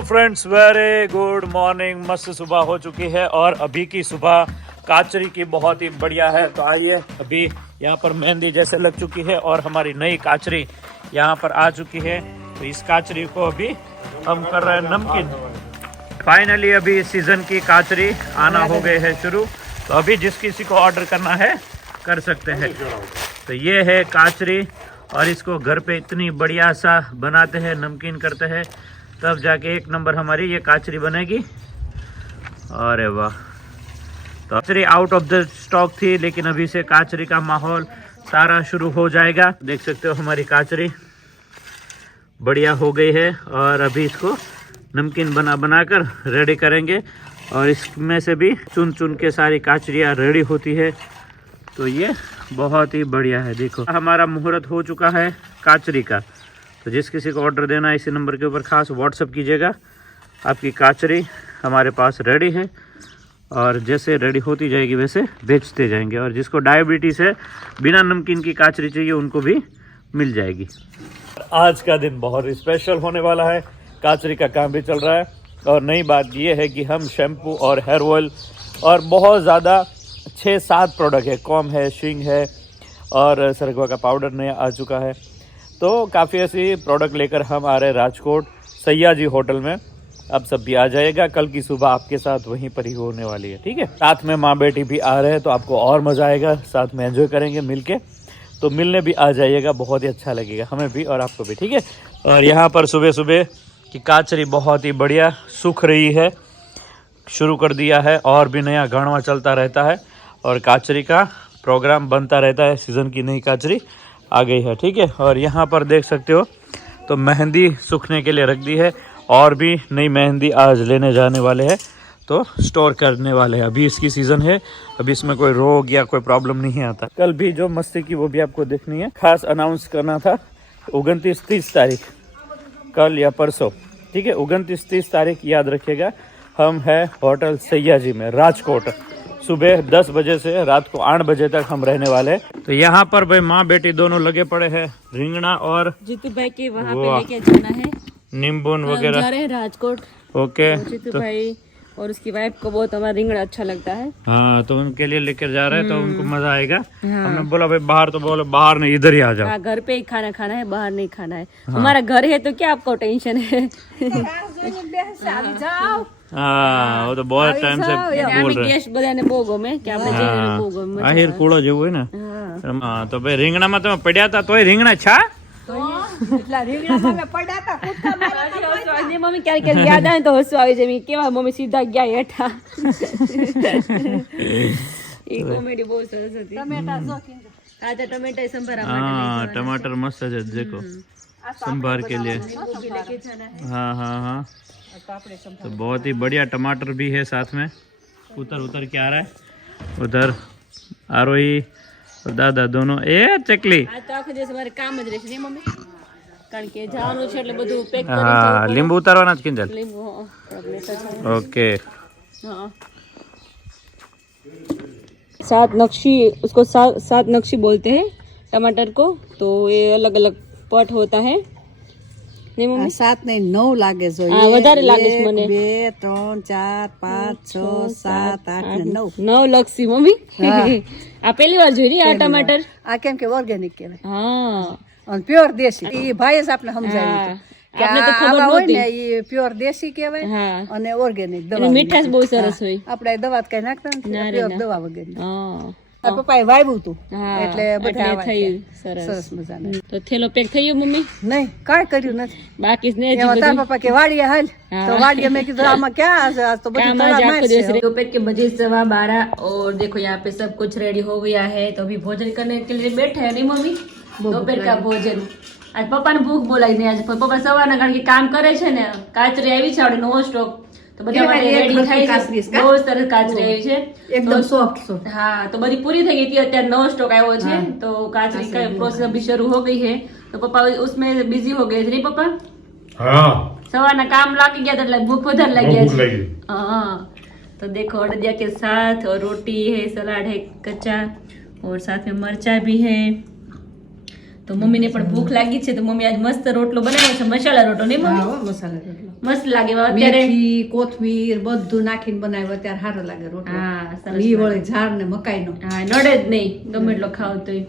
Friends very good morning. मस्त सुबह हो चुकी है और अभी की सुबह काचरी की बहुत ही बढ़िया है। तो आइए, अभी यहाँ पर मेहंदी जैसे लग चुकी है और हमारी नई काचरी यहाँ पर आ चुकी है। तो इस काचरी को अभी हम कर रहे हैं नमकीन। फाइनली अभी सीजन की काचरी आना हो गए है शुरू। तो अभी जिस किसी को ऑर्डर करना है कर सकते हैं। तो ये है काचरी और इसको घर पे इतनी बढ़िया सा बनाते हैं, नमकीन करते हैं, तब जाके एक नंबर हमारी ये काचरी बनेगी। अरे वाह। तो Kachri out of the stock थी, लेकिन अभी से काचरी का माहौल सारा शुरू हो जाएगा। देख सकते हो हमारी काचरी बढ़िया हो गई है और अभी इसको नमकीन बनाकर रेडी करेंगे और इसमें से भी चुन चुन के सारी काचरियाँ रेडी होती है। तो ये बहुत ही बढ़िया है। देखो हमारा मुहूर्त हो चुका है काचरी का। तो जिस किसी को ऑर्डर देना है इसी नंबर के ऊपर खास व्हाट्सअप कीजिएगा। आपकी काचरी हमारे पास रेडी है और जैसे रेडी होती जाएगी वैसे बेचते जाएंगे। और जिसको डायबिटीज़ है, बिना नमकीन की काचरी चाहिए, उनको भी मिल जाएगी। आज का दिन बहुत स्पेशल होने वाला है। काचरी का काम भी चल रहा है और नई बात ये है कि हम शैम्पू और हेयर ऑयल और बहुत ज़्यादा 6-7 प्रोडक्ट है, कॉम है, शिंग है और सरगवा का पाउडर नया आ चुका है। तो काफ़ी ऐसी प्रोडक्ट लेकर हम आ रहे हैं राजकोट सैयाजी होटल में। अब सब भी आ जाएगा। कल की सुबह आपके साथ वहीं पर ही होने वाली है, ठीक है। साथ में माँ बेटी भी आ रहे हैं तो आपको और मज़ा आएगा, साथ में एंजॉय करेंगे मिलके। तो मिलने भी आ जाइएगा, बहुत ही अच्छा लगेगा हमें भी और आपको भी, ठीक है। और यहाँ पर सुबह सुबह की काचरी बहुत ही बढ़िया सूख रही है, शुरू कर दिया है और भी नया गानवा चलता रहता है और काचरी का प्रोग्राम बनता रहता है। सीज़न की नई काचरी आ गई है, ठीक है। और यहाँ पर देख सकते हो तो मेहंदी सूखने के लिए रख दी है और भी नई मेहंदी आज लेने जाने वाले हैं, तो स्टोर करने वाले हैं। अभी इसकी सीज़न है, अभी इसमें कोई रोग या कोई प्रॉब्लम नहीं आता। कल भी जो मस्ती की वो भी आपको देखनी है। खास अनाउंस करना था 29-30 तारीख, कल या परसों, ठीक है। 29-30 तारीख याद रखिएगा। हम है होटल सैयाजी में राजकोट। सुबह 10 बजे से रात को 8 बजे तक हम रहने वाले हैं। तो यहाँ पर भाई माँ बेटी दोनों लगे पड़े हैं। रिंगना और जीतू भाई के वहाँ पे लेके जाना है, नींबून वगैरह जा रहे हैं राजकोट। ओके। जीतू भाई और उसकी वाइफ को बहुत हमारा रिंगना अच्छा लगता है। हाँ, तो उनके लिए लेकर जा रहे हैं, तो उनको मजा आएगा। हमने बोला भाई बाहर, तो बोले बाहर नहीं, इधर ही आ जाओ। घर पे ही खाना खाना है, बाहर नहीं खाना है। हमारा घर है तो क्या आपको टेंशन है। हाँ, वो तो बहुत टाइम से बोल रहे गेस्ट बधाने बહુ ગમે કે આપણે જઈને બહુ ગમે। આહિર કુળો જેવું હોય ને। હા, તો ભાઈ રીંગણામાં તમે પડ્યા હતા તોય રીંગણા છા? મમ્મી ક્યારે ક્યારે યાદ આવે તો હસવું આવે છે કેવા મમ્મી સીધા ગયા હેઠા। એ કોમેડી બહુ સરસ હતી। તાજા ટમેટા સંભાર हाँ, टमाटर मस्त है, देखो संभार के लिए। हाँ हाँ हाँ, तो बहुत ही बढ़िया टमाटर भी है साथ में। उतर के आ रहा है उधर आरोही और दादा दोनों। ए चकली, આ તો આખો દિવસ મારે કામ જ રહેશે ને મમ્મી, કારણ કે જવાનું છે એટલે બધું પેક કરી हाँ, लींबू उतारवाना ज किंजल। લીંબુ ओके। हाँ, 7 नक्शी, उसको 7 नक्शी बोलते हैं टमाटर को। तो ये अलग अलग पट होता है नहीं मम्मी? 7 नहीं 9 लागे जो। हाँ, વધારે લાગે છે મને। 2 3 4 5 6 7 8 ને 9 9 લક્ષી મમ્મી। આ પહેલી વાર જોઈ રહી આ ટમાટર। આ કેમ કે ઓર્ગેનિક કહેવાય હા, અને પ્યોર દેશી। એ ભાઈએ જ આપણે સમજાવ્યું હા, કે આપણે તો ખબર આવા હોય નહોતી। ને એ પ્યોર દેશી કહેવાય હા, અને ઓર્ગેનિક એની દવા। મીઠાશ બહુ સરસ હોય। આપણે દવા કઈ નાખતા નથી, ના રે પ્યોર ના। દવા વગરની। હા આ પપ્પાએ વાવ્યું હતું હા, એટલે બધા એટલે આવા થયું થયા। સરસ। સરસ મજાના। તો થેલો પેક થયો મમ્મી? નહીં કાંઈ કર્યું નથી। બાકી જ ને હજી એમાં તાર બધું પપ્પા કે વાડીએ હાલ, તો વાડીએ મેં કીધું આમાં ક્યાં આ તો બધું काम आज તળાવમાં आपको જ जैसे છે। दोपहर के बजे 12:15 और देखो यहाँ पे सब कुछ रेडी हो गया है। तो अभी भोजन करने के लिए बैठे हैं नहीं मम्मी? दोपहर का भोजन। आज पप्पा ने भूख बोलाई नहीं, आज पप्पा सवाરના કારણ કે કામ કરે છે ને, કાચરી આવી છે આપણે નવો સ્ટોક, તો બધા માટે રેડી થઈ છે। બહુ સરસ કાચરી આવી છે, એકદમ સોફ્ટ। हाँ। तो बड़ी पूरी થઈ ગઈ હતી, અત્યારે નવો સ્ટોક આવ્યો છે। तो काचरी का प्रोसेस अभी शुरू हो गई है। तो पप्पा उसमें बिजी हो गए थे नहीं पप्पा? हाँ, સવારના કામ લાગી ગયા એટલે ભૂખ વધારે बहुत લાગી भूख છે। लगी। हाँ, तो देखो अड़दिया के साथ और रोटी है, सलाद है कच्चा और साथ में मरचा भी है। તો મમ્મીને પણ ભૂખ લાગી છે તો મમ્મી આજ મસ્ત રોટલો બનાવ્યો છે, મસાલા રોટલો નહીં મમ્મી? હા, મસાલા રોટલો મસ્ત લાગે અત્યારે. મેથી કોથમીર બધું નાખીને બનાવ્યો અત્યારે સારો લાગે રોટલો. હા, સરસ ઈ વળી ઝાડ ને મકાઈનો. હા, નડે જ નહીં ગમે એટલો ખાવ તોય,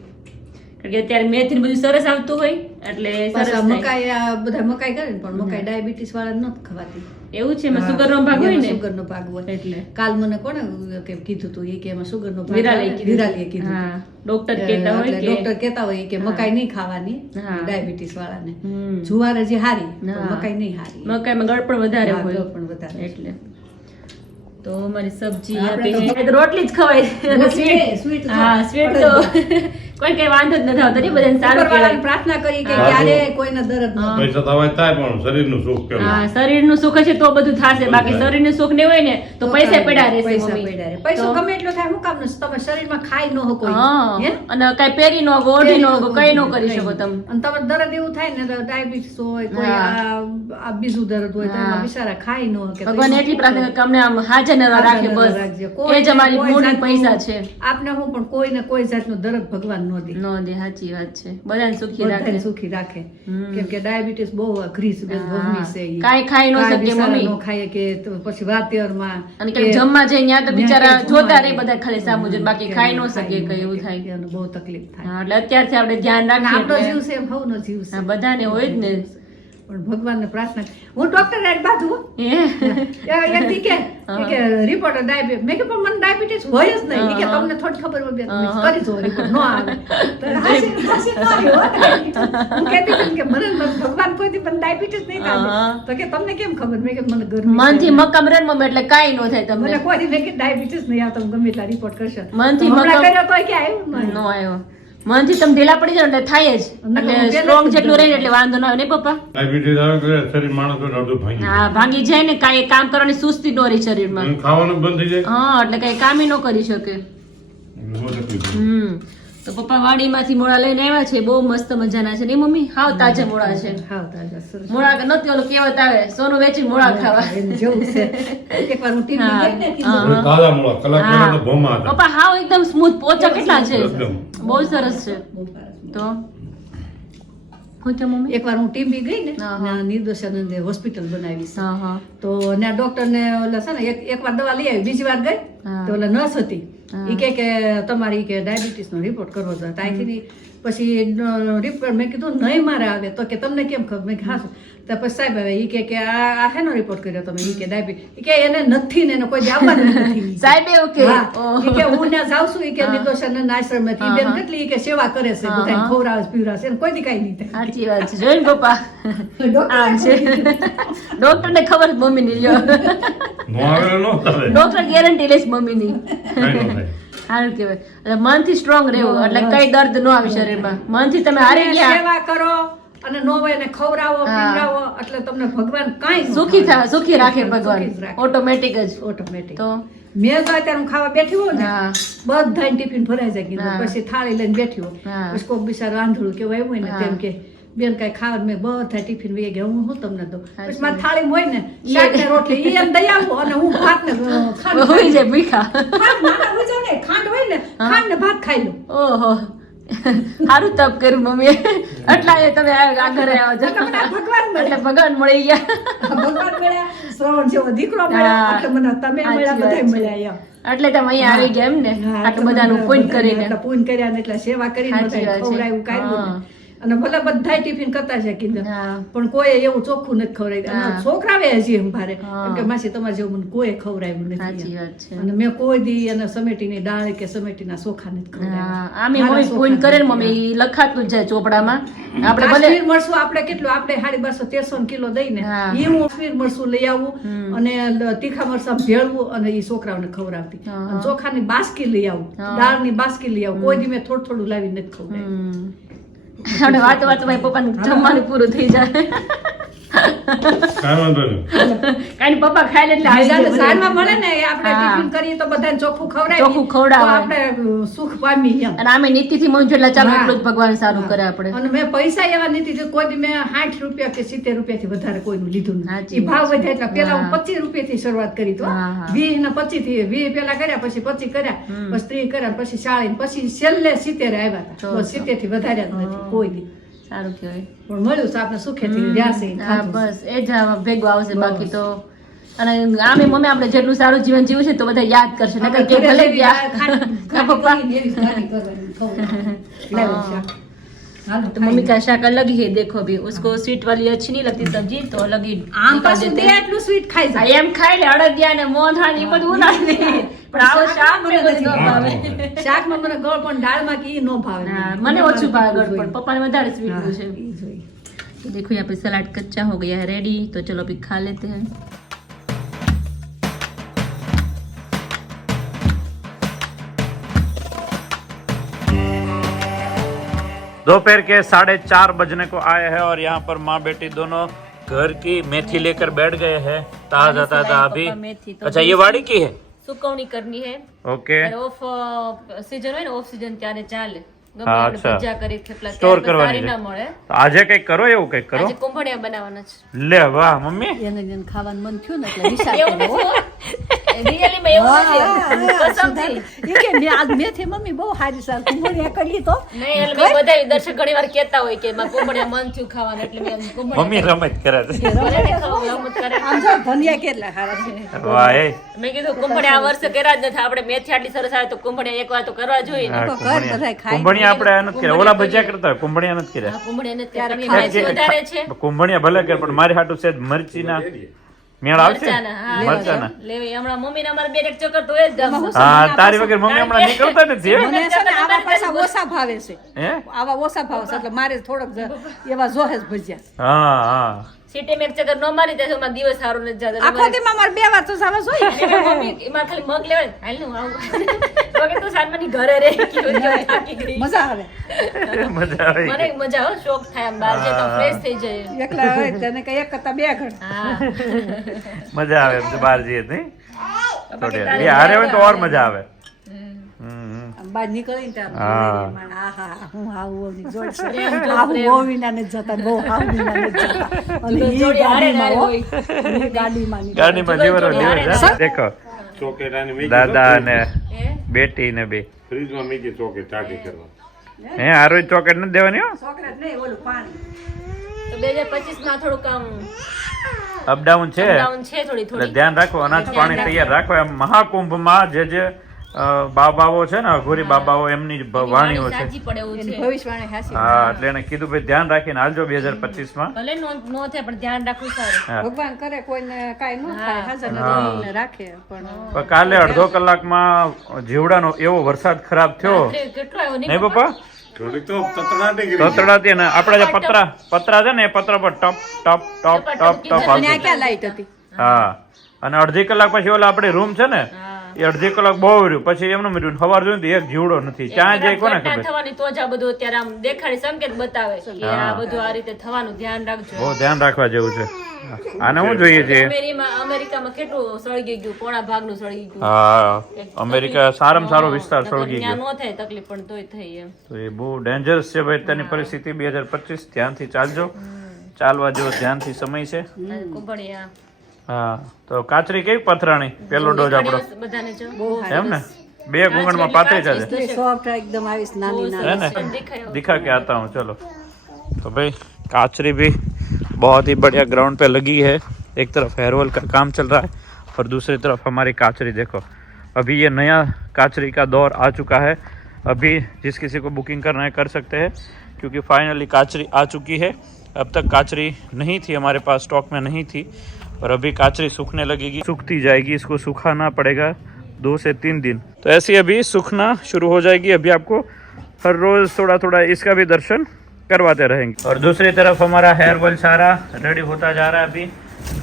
કારણ કે અત્યારે મેથી ને બધું સરસ આવતું હોય એટલે સરસ પાછા થાય. મકાઈ આ બધા મકાઈ કરે ને પણ મકાઈ ડાયાબિટીસ વાળા નથી ખવાતી. એવું છે, એમાં સુગર નો ભાગ હોય ને સુગર નો ભાગ હોય. એટલે કાલ મને કોને કે કીધું તું કે એમાં સુગર નો ભાગ વિરાલીએ આવે. કીધું. વિરાલીએ કીધું હા, ડોક્ટર કહેતા હોય એટલે કે ડોક્ટર કહેતા હોય કે મકાઈ નહીં ખાવાની હા. ડાયાબિટીસ વાળાને. હમ. જુવાર હજી હારી પણ હા. મકાઈ નહીં હારી. મકાઈમાં ગળ પણ વધારે હા, હોય ગળ પણ વધારે. એટલે તો અમારી સબ્જી આપણે આપી તો છે. રોટલી જ ખવાય. રોટલી, sweet તો હા, sweet તો કોઈ કઈ વાંધો જ નથી આવતો ને, બધાને સારું ઉપરવાળાને કહેવાય. પ્રાર્થના કરી કે હા. ક્યારે કોઈને દર્દ ન થાય. પૈસા તો હવે થાય પણ શરીરનું સુખ કેવું? હા, શરીરનું સુખ હશે તો બધું થશે, બાકી શરીરનું સુખ નહીં હોય ને તો પૈસા પડ્યા રહેશે પૈસા મમ્મી. પડ્યા રહે. પૈસો તો- ગમે એટલો થાય શું કામનું? તમે શરીરમાં ખાઈ ન શકો હા, હે? અને કઈ પહેરી નો હકો, ઓઢી નો હકો, કઈ નો કરી શકો તમે. અને તમારે દર્દ એવું થાય ને તો ડાયાબિટીસ હોય કોઈ હા. આ બીજું દર્દ હોય તો હા. એમાં બિચારા ખાઈ ન શકે. તો ભગવાન એટલી પ્રાર્થના કે અમને આમ હાજર ન રાખે, બસ રાખજો. એ જ અમારી કોઈ મૂડી જાતનું- પૈસા છે. આપને હું પણ કોઈને કોઈ જાતનું દર્દ ભગવાન ન દે. નો દે, સાચી વાત છે, બધાને સુખી બધાને રાખે. સુખી રાખે. હમ. કેમ કે ડાયાબિટીસ બહુ અઘરી છે, બેન, હા. ગમે છે ઈ. કાંઈ ખાઈ ન કાંઈ શકે બિચારા મમ્મી. ન ખાય કે તો પછી વાતેરમાં અને કંઈક જમવા જાય ત્યાં તો બિચારા ત્યાં જોતા જમવા રહે બધા ખાલી સામું જોઈને, બાકી ખાઈ ન શકે, કઈ એવું થાય. કે એનું બહુ તકલીફ થાય. હા, એટલે અત્યારથી આપણે ધ્યાન અને આપણો રાખીએ જીવ એટલે. છે એમ હવનો જીવ છે. હા, બધાને હોય જ ને. પણ ભગવાનને પ્રાર્થના હું ડોક્ટર રાઈટ બાજુ હે? એક દી કે રિપોર્ટ ડાયાબિટીસ મેં કે પણ મને ડાયાબિટીસ હોય જ નહીં. ઈ કે તમને થોડી ખબર હોય બેન, તમે કરી જો રિપોર્ટ નો આવે તો હાસી ન આવ્યો diabetes. હું કહેતી હતી કે મને ભગવાન કોઈ દી પણ ડાયાબિટીસ નહીં હા. થાય તો કે તમને કેમ ખબર? મેં કે મને ગરમી મનથી છે. મક્કમ રહે ને મમ્મી, એટલે કાંઈ ન થાય મને તમને. કોઈ દી મેં કે ડાયાબિટીસ નહીં આવતો, હું ગમે એટલા રિપોર્ટ કરશો. મનથી હમણાં મક્કમ- કર્યો તોય કે આવ્યું નહીં. નો આવ્યો. મનથી તમે ઢીલા પડી જાવ એટલે થાય જ, એટલે સ્ટ્રોંગ જેટલું રહે ને એટલે વાંધો ના આવે ને પપ્પા. ડાયાબિટીસ આવે કે શરીર માણસનું અડધું ભાંગી જાય. હા, ભાંગી જાય ને, કાંઈ કામ કરવાની સુસ્તી ન રહે શરીરમાં. અને ખાવાનું બંધ થઈ જાય. હા, એટલે કઈ કામ ન કરી શકે. બહુ તકલીફ. તો પપ્પા વાડીમાંથી મોળા લઈને આવ્યા છે, બહુ મસ્ત મજાના છે ને મમ્મી? હાવ તાજા મોળા છે. હા, તાજા સરસ. મોળા કે નથી ઓલું કહેવત આવે, સોનું વેચી મોળા ખાવા. એનું જેવું છે. એકવાર હું ટીવી હા. ગઈ ને કીધું, હવે તાજા મોળા કલાક હા. પહેલા તો ભોમાં હતા. પપ્પા હાવ એકદમ સ્મૂથ, પોચા કેટલા છે, એકદમ. બહુ સરસ છે. બહુ સરસ. તો હું છે મમ્મી? એકવાર હું ટીવી ગઈ ને હા, હા. ત્યાં નિર્દોષાનંદે હોસ્પિટલ બનાવી છે. હા હા તો ત્યાં ડોક્ટર ને ઓલા છે ને એકવાર દવા લઈ આવી, બીજી વાર ગઈ હા. તો ઓલા નર્સ હતી. હા. ઈ કે તમારી કે ડાયાબિટીસ નો રિપોર્ટ કરવો જોઈએ. તો અહીંથી પછી રિપોર્ટ મેં કીધું નહીં મારે આવે તો કે તમને કેમ ખબર? મેં કીધું હા શું? તો પછી સાહેબ આવે ઈ કે આ શેનો રિપોર્ટ કર્યો તમે? ઈ કે ડાયાબિટીસ. ઈ કે એને નથી ને એને કોઈ દી આવવાનું નથી. સાહેબ એવું કે હા. ઈ કે હું ત્યાં જાઉં છું ઈ કે હા. નિર્દોષાનંદ આશ્રમમાંથી. ઈ હા, બેન હા. કેટલી ઈ કે સેવા કરે છે, હા, બધાને હા. ખવડાવે છે, પીવડાવે છે, એને કોઈ દી કાંઈ નહીં થાય. સાચી વાત છે, જોઈને પપ્પા ડોક્ટર આમ છે. ડોક્ટર ને ખબર મમ્મી ની લ્યો, નો આવેલો નો ચાલે. ડોક્ટર ગેરંટી લેશ મમ્મી ની. કાંઈ ન થાય. સારું કહેવાય, એટલે મનથી સ્ટ્રોંગ રહેવું, એટલે કઈ દર્દ ન આવે શરીરમાં. મનથી તમે હારી તમે ગયા, સેવા કરો અને નો હોય ને ખવડાવો હા. પીવડાવો એટલે તમને ભગવાન કાંઈ ન સુખી ખાવે. થાય, સુખી રાખે સુખી ભગવાન જ રાખે. ઓટોમેટિક જ. ઓટોમેટિક. તો મેં તો અત્યારે હું ખાવા બેઠી હોઉં ને હા બધાય ટિફિન ભરાઈ જાય કીધું. હા. પછી થાળી લઈને બેઠી હોઉં. હા. પછી કોક બિચારું આંધળું કેવું આવ્યું હોય ને હા. તેમ કે બેન કાંઈ ખાવા મેં બધા ટિફિન વહી ગયા, હું શું તમને દઉં? સાચી પછી મારી થાળીમાં હોય ને શાક ને રોટલી ઈ એમ દઈ આવું અને હું ભાત ને ખાંડ હોઈ જાય ભૂખા. ખાંડ નાના હોય જાવ ને ખાંડ હોય ને ખાંડ ને ભાત ખાઈ લઉં. ઓહો, સારું તપ કર્યું મમ્મી, એટલા એ તમે આગળ આવો છો, એટલે મને ભગવાન મળે. એટલે ભગવાન મળી ગયા. ભગવાન મળ્યા, શ્રવણ જેવો દીકરો મળ્યો, હા. એટલે મને તમે સાચી મળ્યા, વાત બધાય છે. મળ્યા એમ. એટલે તમે અહીંયા આવી ગયા એમ ને, હા, આટલું બધાનું પુણ્ય કરીને. એટલે પુણ્ય કર્યા ને એટલે સેવા કરીને સાચી બધાય વાત છે. ખવડાવ્યું, કાઢ્યું હા. ને. અને ભલે બધાય ટિફિન કરતા છે કીધું, હા. પણ કોઈ એવું ચોખ્ખું નથી ખવડાવ્યું. અને હા. છોકરાવે હજી એમ ભારે હા. કેમ કે માસી તમારે જેવું મને કોઈ ખવડાવ્યું સાચી નથી. વાત છે. અને મેં કોઈ દી એને સમેટીની દાળ કે સમેટીના ચોખા નથી ખવડાવ્યા. હા, આમે મારા મમ્મી પુણ્ય ચોખા કરે ને નથી. મમ્મી, ઈ લખાતું જ જાય ચોપડામાં. આપણે ભલે કાશ્મીર મરચું આપણે કેટલું આપણે 250-300 કિલો દઈને હા. ઈ હું કાશ્મીર મરચું લઈ આવું અને તીખા મરચાં ભેળવું અને ઈ છોકરાઓને ખવડાવતી. હા. અને ચોખાની બાસ્કી લઈ આવું, હા. દાળની બાસ્કી લઈ આવું. કોઈ દી મેં થોડું થોડું લાવી નથી ખવડાવ્યું. આપણે વાતો વાતો ભાઈ પપ્પાને જમવાનું પૂરું થઈ જાય. કાંઈ વાંધો નહીં. કાંઈ પપ્પા ખાઈ લે એટલે આવી જાય સાંજમાં મળે ને એ આપણે હા. ટિફિન કરીએ તો બધાને ચોખ્ખું ખવડાવીએ. ચોખ્ખું ખવડાવાય. તો આપણે સુખ પામી એમ. અને આમે નીતિથી મન જેટલા ચાલો હા. એટલું જ ભગવાન સારું કરે આપણે. અને મેં પૈસા એવા નથી કે કોઈ દી મેં 60 રૂપિયા કે 70 રૂપિયાથી વધારે કોઈનું લીધું સાચી નથી. ઈ ભાવ વધ્યા એટલે પેલા હું હા. 25 રૂપિયાથી શરૂઆત કરી તો હા, હા. 20 ને 25 થી 20 પેલા કર્યા, પછી 25 કર્યા, પછી 30 કર્યા, પછી 40, પછી છેલ્લે 70 આવ્યા હતા. બસ 70 થી વધારે જ નથી કોઈ દી. સારું કહેવાય. પણ મળ્યું તો આપણે સુખેથી રહ્યા છે, હા ખાધું. બસ એ જ ભેગું આવશે. બાકી તો અને આમે મમ્મી આપણે જેટલું સારું જીવન જીવ્યું છે તો બધા યાદ કરશે નકર કે ભલે ગયા ના પપ્પા तो मम्मी का शाक अलग ही है. देखो भी उसको स्वीट वाली अच्छी नहीं लगती सब्जी तो अलग ही આમ निकाल પાછું देते બે हैं. એટલું સ્વીટ ખાઈ આ જાય. એમ ખાઈ લે અડદિયા ને મોઢા ને એ બધું ના દે પણ આવો શાક મને બધું ન ભાવે. શાકમાં મને ગળ પણ દાળમાં કે ઈ ન ભાવે. हाँ, મને ઓછું ભાવે ગળ પણ પપ્પાને વધારે સ્વીટ હા, છે. ઈ જોઈએ. तो देखो यहाँ पे सलाद कच्चा हो गया है रेडी. तो चलो अभी खा लेते हैं. दोपहर के 4:30 बजने को आए हैं और यहाँ पर माँ बेटी दोनों घर की मेथी लेकर बैठ गए हैं. ताजा ताजा अभी. मेथी तो अच्छा ये वाड़ी की है. સુકવણી કરવી હે. ओके. ઓફ સીઝન હોય ને ઓફ સીઝન ત્યારે ચાલે. ગમે હા, આપણે અચ્છા. ભજીયા કરી થેપલા સ્ટોર ત્યારે કરવાની સારી છે. ના મળે. તો આજે કઈક કરો, એવું કઈક કરો. આજે કુંભળિયા બનાવવાના છે. લે વાહ મમ્મી. એને જેને ખાવાનું મન થયું ને એટલે વિચાર એવું કર્યો. નથી હો. રિયલી માં એવું નથી. કસમથી. ઈ કે મેં આજ મેથી મમ્મી બહુ સારી સાર કુંભળિયા કરી તો નહીં એટલે મેં બધા દર્શક ઘણી વાર કહેતા હોય કે મારે કુંભળિયા મન થયું ખાવાનું એટલે મેં કુંભળિયા મમ્મી રમત કરે છે. ભલે ખાવું, રમત કરે. આમ જો ધનિયા કેટલા સારા છે. વાહ એ. મેં કીધું કુંભળિયા આ વર્ષે કર્યા જ નથી. આપણે મેથી આટલી સરસ આવે તો કુંભળિયા એક વાર તો કરવા જોઈએ ને. હા, તો ઘર બધાય ખાય. કુંભણિયા આપણે નથી કર્યા. ઓલા ભજીયા કરતા હોય, કુંભણિયા નથી કર્યા. આ કુંભળિયા નથી કર્યા. તમે ભાજી વધારે છે. કુંભણિયા ભલે કરે પણ મારી હાટુ છે મરચીના મેળ આવશે. મરચાના, હા. મરચાના. લેવી હમણાં મમ્મી ને અમારે બે એક ચક્કર તો એ જ ગમે. હા તારી વગર મમ્મી હમણાં નીકળતા નથી હે? મને છે ને આવા પાછા ઓછા ભાવે છે. હે? આવા ઓછા ભાવે છે એટલે મારે થોડોક એવા જોહે જ ભજીયા. હા હા. સિટીમાં એક ચક્કર ન મારી દે તો મારો દિવસ સારો નથી જતો. આખો દીમાં મારે 2 વાર તો સાવા જોઈએ. મમ્મી એમાં ખાલી મગ લેવાય ને, હાલ નું આવું. તો કે તું સાંજની ઘરે રહે કે જો થાકી ગઈ. મજા આવે. મજા આવી. મને મજા આવે, શોખ થાય આમ બહાર જાય તો ફ્રેશ થઈ જાય. એકલા હોય તને કઈ એક કરતા 2 ઘણ. હા. મજા આવે એમ તો બહાર જઈએ તો નહીં? થોડી વાર. એ હારે હોય તો ઓર મજા આવે. હમ. બહાર નીકળીને ત્યાં હા. માણ આહા હું આવું ઓની જોડ છે. પ્રેમ જો આવું પ્રેમ. ઓવીના ને જતા બહુ આવું વિના ને જતા. અને ઈ જોડી હારે ગાડીમાં હારે હોય. ઈ ગાડીમાં નીકળે. ગાડીમાં જીવરો લીવર છે. દેખો ચોકેટાની મેગી દાદા ને હે? બેટી ને બે. ફ્રીજમાં મેગી ચોકેટ ચાટી કરવા. હે હારું ચોકેટ નથી દેવાની હો. છોકરા જ નહીં ઓલું પાણી. તો 2025 માં થોડુંક આમ અપડાઉન છે ડાઉન છે થોડી એટલે થોડી. ધ્યાન રાખો, અનાજ પાણી તૈયાર રાખો. એમ મહાકુંભમાં જે બાબાઓ છે ને અઘોરી બાબાઓ એમની જ વાણીઓ છે. સાચી પડે એવું એની છે. ભવિષ્યવાણી હાચી. હા એટલે એને કીધું ભાઈ ધ્યાન રાખીને હાલજો 2025 માં. ભલે નો થાય પણ ધ્યાન રાખવું સારું. હા. ભગવાન કરે કોઈને કાંઈ ન થાય. હાજર ને હા. કોઈને રાખે પણ પણ કાલે અડધો કલાકમાં જીવડાનો એવો વરસાદ ખરાબ થયો રાત્રે કેટલો આવ્યો નહીં પપ્પા? થોડીક તો તતડાટી કરી. તતડાતી ને આપડા જે પતરા છે ને એ પતરા પર ટપ ટપ ટપ ટપ ટપ ત્યાં હાલતું. ક્યાં લાઈટ હતી. હા અને અડધી કલાક પછી ઓલા આપડે રૂમ છે ને એ અડધી કલાક બહુ રહ્યું પછી એમનું રહ્યું સવાર જોયું તો એક જીવડો નથી. ક્યાં જાય કોને ઘટના ખબર. થવાની તો જ આ બધું અત્યારે આમ દેખાડી સંકેત બતાવે કે આ બધું આ રીતે થવાનું ધ્યાન રાખજો. બહુ ધ્યાન રાખવા જેવું છે. આને હું જોઈએ છે. અમેરિકામાં કેટલું સળગી ગયું, પોણા ભાગનું સળગી ગયું. હા અમેરિકા સારામાં સારો વિસ્તાર નકર સળગી ત્યાં ગયો. ન થાય તકલીફ પણ તોય થઈ એમ. તો એ બહુ ડેન્જરસ છે ભાઈ તેની પરિસ્થિતિ. 2025 ધ્યાનથી ચાલજો. ચાલવા જેવો ધ્યાનથી સમય છે. કુંભળિયા હા તો કાચરી કેવી પથરાણી પેલો ડોઝ આપણો બધાને જો એમ ને 2 ઘૂંઘણમાં પાતળી ચાલે સોફ્ટ એકદમ આવીશ નાની નાની. है ना? દેખાય दिखा के आता हूँ चलो. तो भाई काचरी भी बहुत ही बढ़िया ग्राउंड पे लगी है. एक तरफ हेयर ऑयल का काम चल रहा है और दूसरी तरफ हमारी काचरी देखो. अभी ये नया काचरी का दौर आ चुका है. अभी जिस किसी को बुकिंग करना है कर सकते हैं क्योंकि फाइनली काचरी आ चुकी है. अब तक काचरी नहीं थी हमारे पास, स्टॉक में नहीं थी और अभी काचरी सूखने लगेगी, सूखती जाएगी. इसको सुखाना पड़ेगा 2 से 3 दिन. तो ऐसे अभी सूखना शुरू हो जाएगी. अभी आपको हर रोज थोड़ा थोड़ा इसका भी दर्शन करवाते रहेंगे. और दूसरी तरफ हमारा हेयर ऑयल सारा रेडी होता जा रहा है. अभी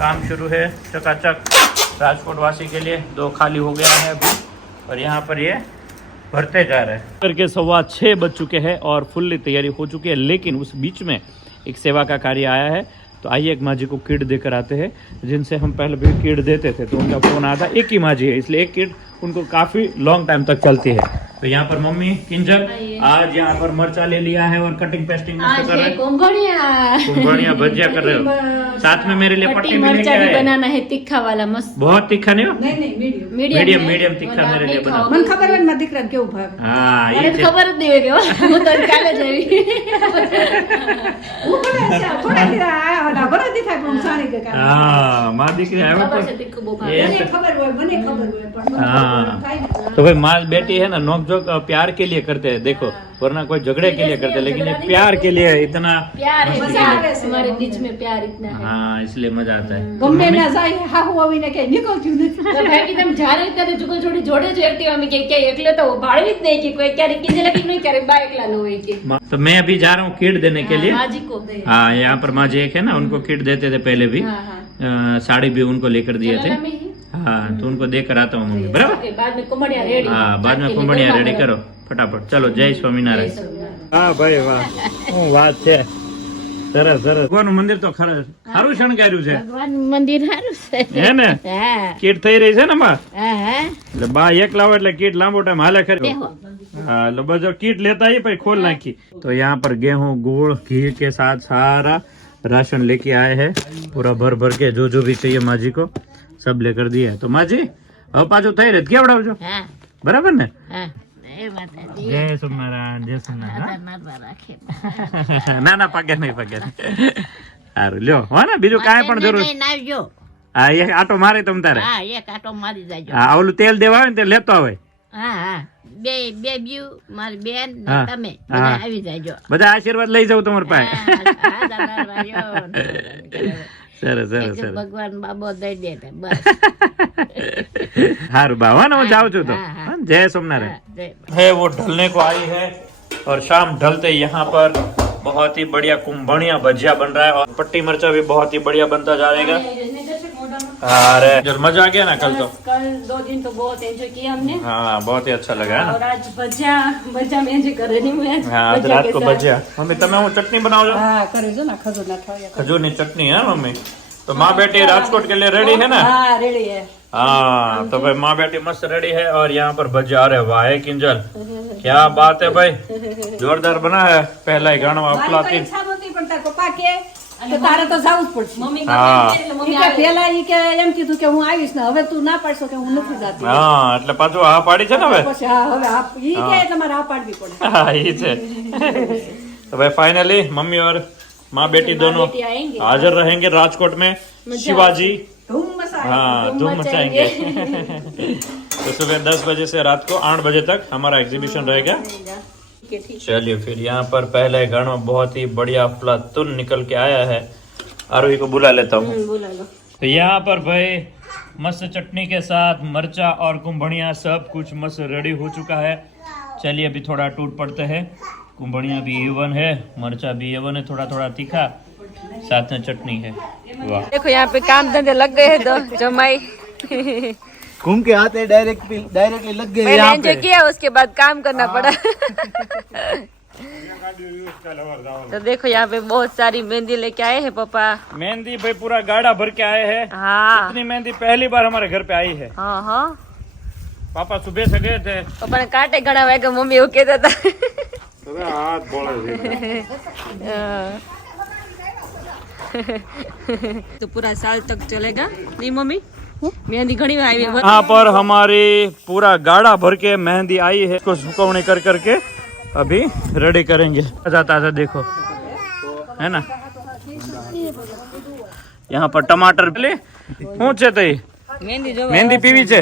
काम शुरू है चकाचक. राजकोट वासी के लिए 2 खाली हो गया है अभी और यहाँ पर ये भरते जा रहे हैं. करके 6:15 बज चुके हैं और फुल्ली तैयारी हो चुकी है. लेकिन उस बीच में एक सेवा का कार्य आया है तो आइए एक माँ जी को किट देकर आते हैं, जिनसे हम पहले भी किट देते थे तो उनका फोन आया था। एक ही माँ जी है, इसलिए एक किट उनको काफी लॉन्ग टाइम तक चलती है। तो यहाँ पर मम्मी किंजल आज यहाँ पर मरचा ले लिया है और कटिंग पेस्टिंग आज कर रहे है हैं। कुंभड़िया बढ़िया भजिया कर रहे हो, साथ में मेरे लिए पट्टी भी लेके मरचा भी आए। बनाना है तीखा वाला मस्त बहुत तीखा नहीं हो, નહીં મીડિયમ मीडियम मीडियम तीखा मेरे लिए बना। મને ખબર હોય ને મારા દીકરાને કેવું ભાવે हाँ મને ये તો ખબર જ નહીં હોય કે હું તો કાલે જ આવી ભલે દેખાય પણ સારી કે કાંઈ. हाँ माँ दीकरी आए ખબર तो છે તીખું બહુ ભાવે ये મને ખબર હોય મને ખબર હોય પણ મને हाँ। ખબર થાય ને. तो भाई माँ बेटी है ना नोक जोक प्यार के लिए करते हैं, देखो वरना कोई झगड़े के लिए करते हैं, लेकिन ये प्यार के लिए इतना प्यार है मजा आवे प्यार છે. हमारे बीच में प्यार इतना है हाँ इसलिए मजा आता है। तो ગમે मम्मी- ના જાય હાહુ આવીને કે નીકળતું નથી તો ભાઈ કે તમે જ્યારે ત્યારે જુગલ જોડી જોડે જ એકટી અમે કે ક્યાંય એકલે તો ભાળવી જ નહીં કે કોઈ ક્યારે કિંજલ એકલી નહીં ક્યારે બા એકલા ન હોય કે तो मैं अभी जा रहा हूँ किट देने के लिए। माजी को हाँ यहाँ पर माँ जी एक है ना, उनको किट देते थे पहले भी, हाँ हाँ साड़ी भी उनको लेकर दिए थे। चलाना में ही हाँ तो उनको देकर आता हूँ मम्मी, बराबर। ओके बाद में कुंभड़िया रेडी हाँ बाद में कुंभड़िया रेडी करो फटाफट। चलो जय स्वामीनारायण। હા ભાઈ વાહ, શું વાત છે, સરસ સરસ। ભગવાનનું મંદિર તો સારું શણગાર્યું છે, ભગવાન મંદિર સારું છે હે ને? હા કીટ થઈ રહી છે ને બા, હા હા એટલે બા એક લાવો એટલે કીટ લાંબો ટાઈમ હાલે ખરી। हाँ लो बस किट लेता ही भाई खोल नाखी। तो यहाँ पर गेहूं गुड़ घी के साथ सारा राशन लेके आए हैं, पूरा भर भर के जो भी चाहिए माँ जी को सब लेकर दिया है। तो माँ जी अब पाछो થઈ રહે કેવડાવજો, હા બરાબર ને? હા એ માતાજી જય સોમનારાયણ, જય સોમનારાયણ। મારવા રાખે ના ના પગે નહીં પગે નહીં, સારું લ્યો હો ને, બીજું કાંઈ પણ જરૂર। આવજો હા એક આટો મારે તમ તારે, હા એક આટો મારી જાજો હા ઓલું તેલ દેવા આવે ને તે લેતો આવે, હા હા બે બે બીયુ મારી બેન ને હા. તમે હા. બધા આવી જાજો બધા આશીર્વાદ લઈ જાવ તમારી પાસે। હા, દાદા ભાઈઓ. સરસ સરસ એક સરસ, ભગવાન બાબો દઈ દે તે બસ સારું બા હો ને, હું જાઉં છું તો। हाँ, हाँ। हाँ, जय सोमनारायण। હા, જય है वो ढलने को आई है और शाम ढलते यहाँ पर बहुत ही बढ़िया कुंभणिया भजिया बन रहा है और पट्टी मरचा भी बहुत ही बढ़िया बनता जाएगा। अरे जल मजा आ गया ना कल तो, कल 2 दिन तो बहुत एंजॉय किया हमने हाँ बहुत ही अच्छा लगा है और ना। आज भजिया भजिया में एंजॉय करे नहीं मैं हाँ आज रात को भजिया। मम्मी તમે હું ચટણી બનાવજો, હા કરે જો ના ખજૂર ના ખાય खजूर ની चटनी है मम्मी। तो माँ बेटी राजकोट के लिए रेडी है ना? હા રેડી હે हाँ तो भाई माँ बेटी मस्त रेडी है और यहाँ पर भजिया। अरे वाह किंजल क्या बात है भाई, जोरदार बना है। पहला ही गाना મારી તો अफलाती। ઈચ્છા નહોતી પણ તાર પપ્પા કે તારે તો જાવું જ પડશે मम्मी हाँ ઈ કે પેલા ઈ કે એમ કીધું કે હું આવીશ ને હવે તું ના પાડશો કે હું નથી જાતી હા એટલે પાછું હા પાડી છે ને હવે। પછી હા હવે ઈ કે તમારે આ પાડવી પડે हाँ ये है। तो भाई फाइनली मम्मी और माँ बेटी दोनों बेटी आएंगे हाजिर रहेंगे राजकोट में। शिवाजी ધૂમ मसाला हाँ धूम मचाएंगे। तो सुबह 10 बजे से रात को 8 बजे तक हमारा एग्जीबिशन रहेगा। चलिए फिर यहाँ पर पहले घर में बहुत ही बढ़िया अफलातुन निकल के आया है। आरोही को बुला लेता हूँ। बोला लो तो यहाँ पर भाई मस्त चटनी के साथ मरचा और कुंभड़िया सब कुछ मस्त रेडी हो चुका है। चलिए अभी थोड़ा टूट पड़ते हैं। कुंभड़िया भी A1 है, मरचा भी A1 है, थोड़ा थोड़ा तीखा, साथ में चटनी है। वाह देखो यहाँ पे काम धंधे लग गए हैं तो जमाई घूम के आते डायरेक्टली लग गए पहले यहाँ एंजॉय पे। किया उसके बाद काम करना पड़ा तो देखो यहाँ पे बहुत सारी मेहंदी लेके आए हैं पापा। मेहंदी भाई पूरा गाड़ा भर के आए हैं। हाँ इतनी मेहंदी पहली बार हमारे घर पे आई है। हाँ हाँ पापा सुबह से गए थे। पापा ने काटे घड़ा वागे मम्मी એવું કહેતા હતા હવે હાથ બોળે છે। तो पूरा साल तक चलेगा नहीं मम्मी मेहंदी घड़ी आई है यहाँ पर हमारी पूरा गाड़ा भर के मेहंदी आई है, इसको सुकवनी कर करके अभी रेडी करेंगे। जाता था देखो है ना। यहाँ पर टमाटर શું છે તઈ मेहंदी जो મહેંદી પીવી છે?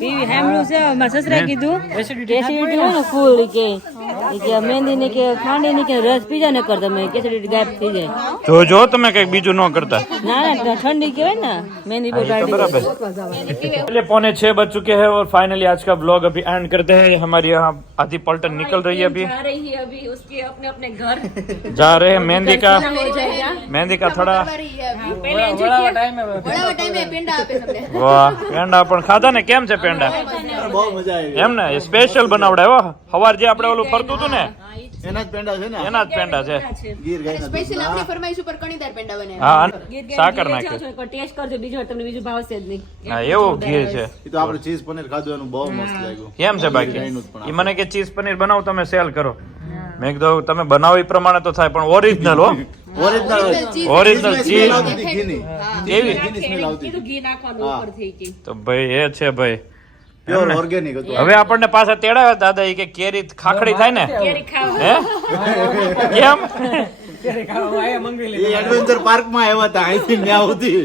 પીવી સાંભળ્યું છે મારા સસરા કીધું એસિડિટી હોય ને ફૂલ કે મહેંદી ને કે ખાંડી ને કે રસ પી જાય ને કર તમે એસિડિટી ગાયબ થઈ જાય જો તમે કઈક બીજું ન કરતા। ના ના ठंडी कहे ना मेहंदी पे तो बराबर। चलिए 5:45 बज चुके हैं और फाइनली आज का ब्लॉग अभी एंड करते हैं। हमारी यहाँ आधी पलटन निकल रही है अभी, जा रही है अभी उसके अपने अपने घर जा रहे हैं। मेहंदी का हो जाएगा मेहंदी का थोड़ा पहले एंजॉय किया વાહ પેંડા પણ ખાધા ને? કેમ છે પેંડા? બહુ મજા આવી। એમ ને સ્પેશિયલ બનાવડાવ્યો। હવાર જે આપણે ઓલું ફરતું હતું ને એના જ પેંડા છે ને એના જ પેંડા છે ગીર ગાયના સ્પેશિયલ દૂધના. આપણી ફરમાઈશ ઉપર કણીદાર પેંડા બનાવ્યા હા ગીર ગાય સાકર ઘી નાખે જાઓ છો, ટેસ્ટ કરજો બીજો વાર તમને બીજું ભાવશે જ નહીં. હા એવું ઘી છે એ તો આપણે ચીઝ પનીર ખાધું એનું બહુ મસ્ત લાગ્યું કેમ છે બાકી ગાયનું જ પણ એ મને કે ચીઝ પનીર બનાવો તમે સેલ કરો મેં કીધું તમે બનાવો એ પ્રમાણે તો થાય પણ ઓરિજિનલ હો ઓરિજિનલ ચીઝ કેવી કીધું ઘી નાખવાનું ઉપરથી કે. તો ભાઈ એ છે ભાઈ પ્યોર ઓર્ગેનિક હતું હવે આપણને પાછા તેડાવ્યા દાદા ઈ કે કેરી ખાખડી થાય ને કેરી ખાવ. હે કેમ એ એડવેન્ચર પાર્ક માં આવ્યા હતા અહીંથી ત્યાં સુધી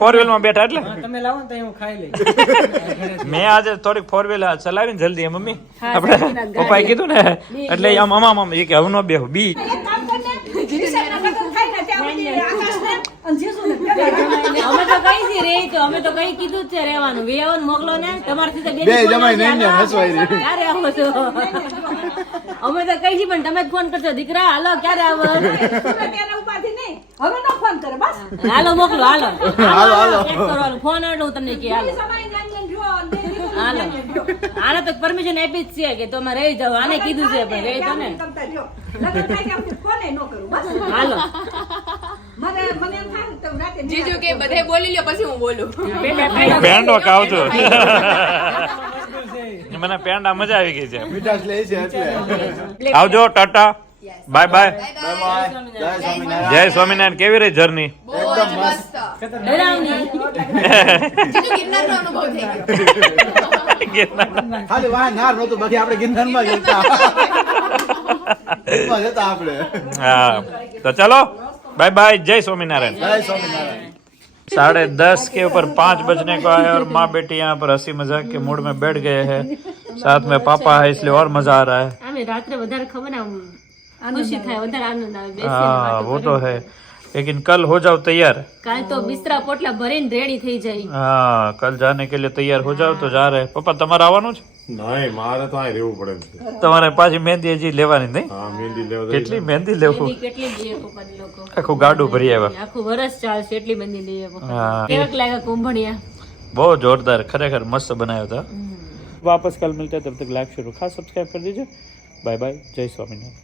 ફોર વ્હીલ માં બેઠા એટલે તમે લાવો ને તો હું ખાઈ લઈશ. મેં આજે થોડીક ફોર વ્હીલ ચલાવી ને જલ્દી મમ્મી આપણે પપ્પાએ કીધું ને એટલે આમ આમ એ કે હવે નો બેહું બી અમે તો કઈ થી રે તો અમે તો કઈ કીધું જ છે રહેવાનું વેવાનું મોકલો ને તમારથી તો બે જમાઈ નહીં ને હસવાઈ રહી ક્યારે આવો છો અમે તો કઈ છી પણ તમે જ ફોન કરશો દીકરા હાલો ક્યારે આવો હાલો મોકલો હાલો હાલો. check કરવાનું ફોન એટલે હું તમને કે હાલો હાલો આને તો પરમિશન આપી જ છે કે તમે રહી જાઓ આને કીધું છે પણ રહી તો ને હાલો જીજુ કે બધે બોલી લ્યો પછી હું બોલું પેંડો ખાવજો મને પેંડા મજા આવી ગઈ છે મીઠાશ લે છે એટલે આવજો Tata bye bye bye bye જય સ્વામિનારાયણ જય સ્વામિનારાયણ કેવી રહી જર્ની એકદમ મસ્ત ડરાવની જીજુ ગિરનારનો અનુભવ થઈ ગયો ખાલી વાહ નાર નહોતું બાકી આપણે ગિરનારમાં જ હતા એમાં જ હતા આપણે હા તો ચલો बाय बाय जय स्वामीनारायण જય સ્વામિનારાયણ 10:30 के ऊपर 5 बजने को आए और माँ बेटी यहाँ पर हंसी मजाक के मूड में बैठ गए हैं साथ में पापा है इसलिए और मजा आ रहा है આમે રાત્રે વધારે ખબર ને આમ ખુશી થાય વધારે આનંદ આવે બેસીને हाँ વાતો वो કરીએ. तो है लेकिन कल हो जाओ तैयार કાલ તો બિસ્તરા પોટલા ભરીને રેડી થઈ જાય हाँ कल जाने के लिए तैयार हो जाओ तो जा रहे पप्पा તમારે આવવાનું છે નહીં મારે તો અહીં રહેવું પડે છે તમારે પાછી મહેંદી હજી લેવાની નહીં હા મહેંદી લેવા કેટલી મહેંદી લેવું બધી કેટલી લઈએ પપ્પાની લોકો આખું ગાડું ભરી આવ્યા આખું વરસ ચાલશે એટલી બધી લઈએ પપ્પા हाँ કેવાક લાગ્યા કુંભણિયા बहुत जोरदार खरेखर मस्त बनाया था वापस कल मिलते हैं तब तक लाइक शुरू खास सब्सक्राइब कर दीजिए बाय बाय जय स्वामीनारायण